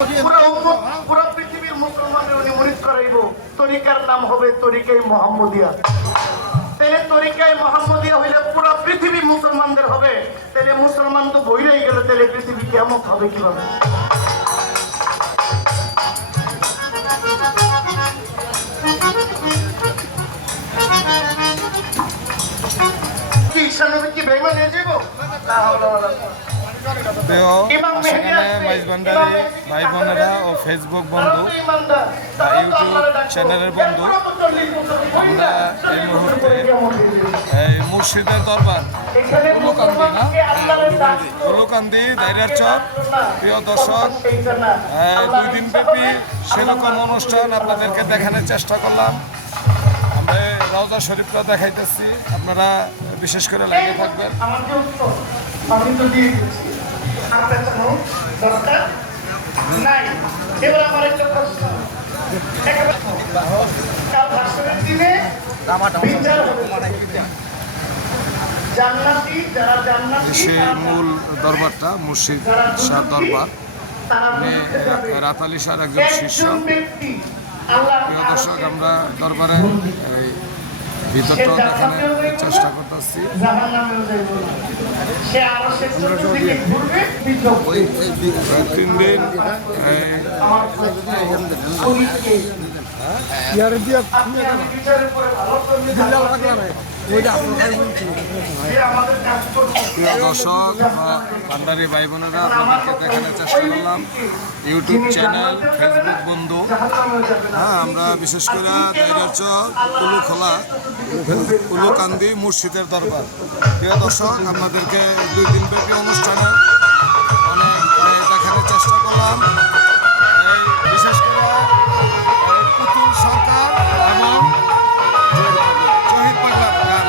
পুরো পৃথিবীর মুসলমানদের উনি মুরিদ করাইব। তরিকার নাম হবে তরিকায়ে মুহাম্মদিয়া। তাহলে তরিকায়ে মুহাম্মদিয়া হইলে পুরো পৃথিবী মুসলমানদের হবে। তাহলে মুসলমান তো বইরেই গেল, তাহলে পৃথিবী কিয়ামত হবে কিভাবে? কি ঈশানবী কি বেঈমান হয়ে যাবো? সেখানে মাইজভান্ডারি ভাই বোনেরা ও ফেসবুক বন্ধু ইউটিউব চ্যানেলের বন্ধু, আমরা এই মুহূর্তে এই মুর্শিদের দরবার উলুকান্দি দাইরার চর। প্রিয় দর্শক, 2 দিন ব্যাপী সেরকম অনুষ্ঠান আপনাদেরকে দেখানোর চেষ্টা করলাম। আমরা রওজা শরীফটা দেখাইতেছি, আপনারা বিশেষ করে লাগিয়ে থাকবেন। আমি তো দিয়ে দিচ্ছি, আর পেছানো দরকার নাই। এবার আমার একটা প্রশ্ন, কাল ভাষণের দিনে বিচার হবে, জান্নাতি যারা জান্নাতি, সেই মূল দরবারটা মুর্শিদ শাহ দরবার, রাতালি শাহর একজন শিষ্য। ব্যক্তি প্রিয় দর্শক, আমরা দরবারে এই ভিতরটাও দেখানোর চেষ্টা করতেছি। সে আরো সে চতুর্দিকে ঘুরবে, বিদ্রোহ 3 দিন প্রিয় দর্শক, ভান্ডারি ভাই বোনেরা, আপনাদেরকে দেখানোর চেষ্টা করলাম ইউটিউব চ্যানেল, ফেসবুক বন্ধু। আমরা বিশেষ করে উলুখোলা উলুকান্দি মুর্শিদের দরবার। প্রিয় দর্শক, আপনাদেরকে 2 দিন ব্যাপী অনুষ্ঠানে অনেক দেখানোর চেষ্টা করলাম। এই বিশেষ করে পুতুল সরকার এবং শহীদ পাগলার গান।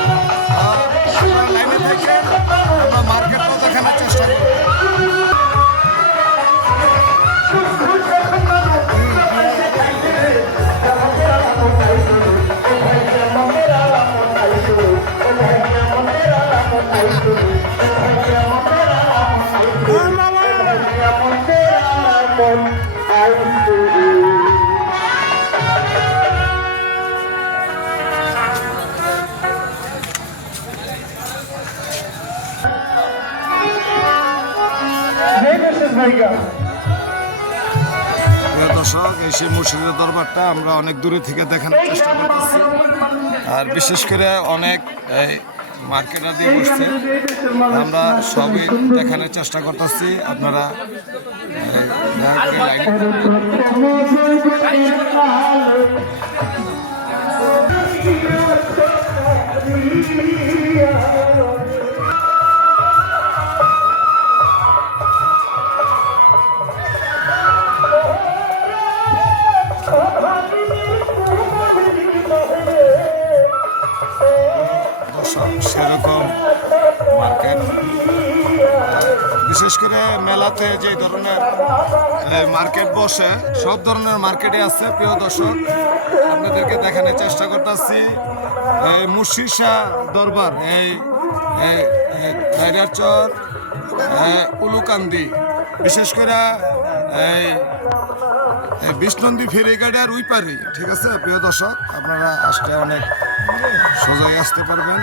আপনারা লাইনে থেকে আমরা মার্কেটও দেখানোর চেষ্টা করি। দর্শক, এই সেই মুর্শিদের দরবারটা আমরা অনেক দূরে থেকে দেখানোর চেষ্টা করতেছি। আর বিশেষ করে অনেক মার্কেটার দিয়ে বসছে, আমরা সবই দেখানোর চেষ্টা করতেছি। আপনারা সেরকম মার্কেট, বিশেষ করে মেলাতে যে ধরনের মার্কেট বসে, সব ধরনের মার্কেটে আছে। প্রিয় দর্শক, আপনাদেরকে দেখানোর চেষ্টা করতেছি মুর্শিদ শাহ দরবার, এই চর উলুকান্দি, বিশেষ করে এই বিষ্ণন্দী ফেরিঘাটের ওই পারে। ঠিক আছে প্রিয় দর্শক, আপনারা আসতে অনেক সোজাই আসতে পারবেন।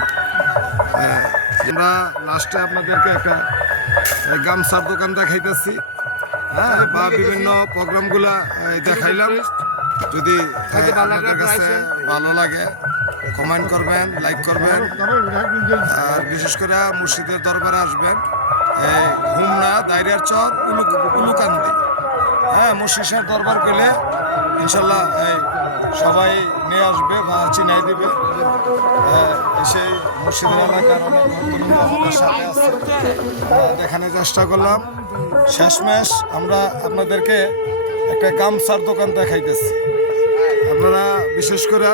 আমরা লাস্টে আপনাদেরকে একটা গামছার দোকান দেখাইতেছি, বা বিভিন্ন প্রোগ্রামগুলা দেখাইলাম। যদি আপনাদের কাছে ভালো লাগে কমেন্ট করবেন, লাইক করবেন। আর বিশেষ করে মুর্শিদের দরবারে আসবেন, হুমনা দাইরার চর উলুকান্দি। মুর্শিদের দরবার করলে ইনশাল্লাহ সবাই নিয়ে আসবে বা চিনাই দেবে। সেই মুর্শিদের এলাকার অনেক ভক্তবৃন্দ আমাদের সাথে আছে, দেখানোর চেষ্টা করলাম। শেষমেশ আমরা আপনাদেরকে একটা গামছার দোকান দেখাইতেছি। আপনারা বিশেষ করে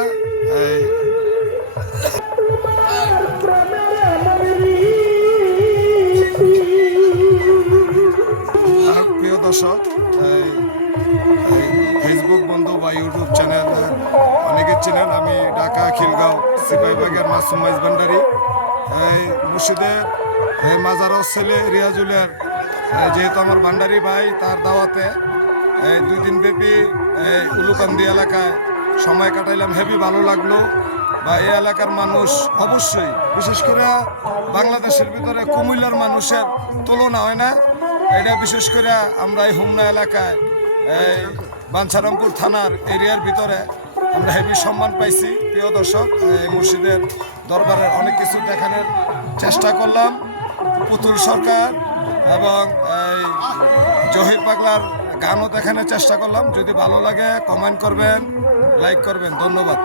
প্রিয় দর্শক, ফেসবুক বন্ধু বা ইউটিউব চ্যানেল অনেকের চ্যানেল, আমি ঢাকা খিলগাঁও সিপাহীবাগের মাসুম মাইজভান্ডারি। মুর্শিদের মাজারও ছেলে রিয়াজুলের, যেহেতু আমার ভান্ডারি ভাই, তার দাওয়াতে এই 2 দিন ব্যাপী এই উলুকান্দি এলাকায় সময় কাটাইলাম, হেভি ভালো লাগলো। বা এই এলাকার মানুষ অবশ্যই, বিশেষ করে বাংলাদেশের ভিতরে কুমিল্লার মানুষের তুলনা হয় না। এটা বিশেষ করে আমরা এই হোমনা এলাকায় এই বাঞ্ছারামপুর থানার এরিয়ার ভিতরে আমরা হেভি সম্মান পাইছি। প্রিয় দর্শক, এই মুর্শিদের দরবারের অনেক কিছু দেখানোর চেষ্টা করলাম। পুতুল সরকার এবং এই জহির পাগলার গানও দেখানোর চেষ্টা করলাম। যদি ভালো লাগে কমেন্ট করবেন, লাইক করবেন। ধন্যবাদ।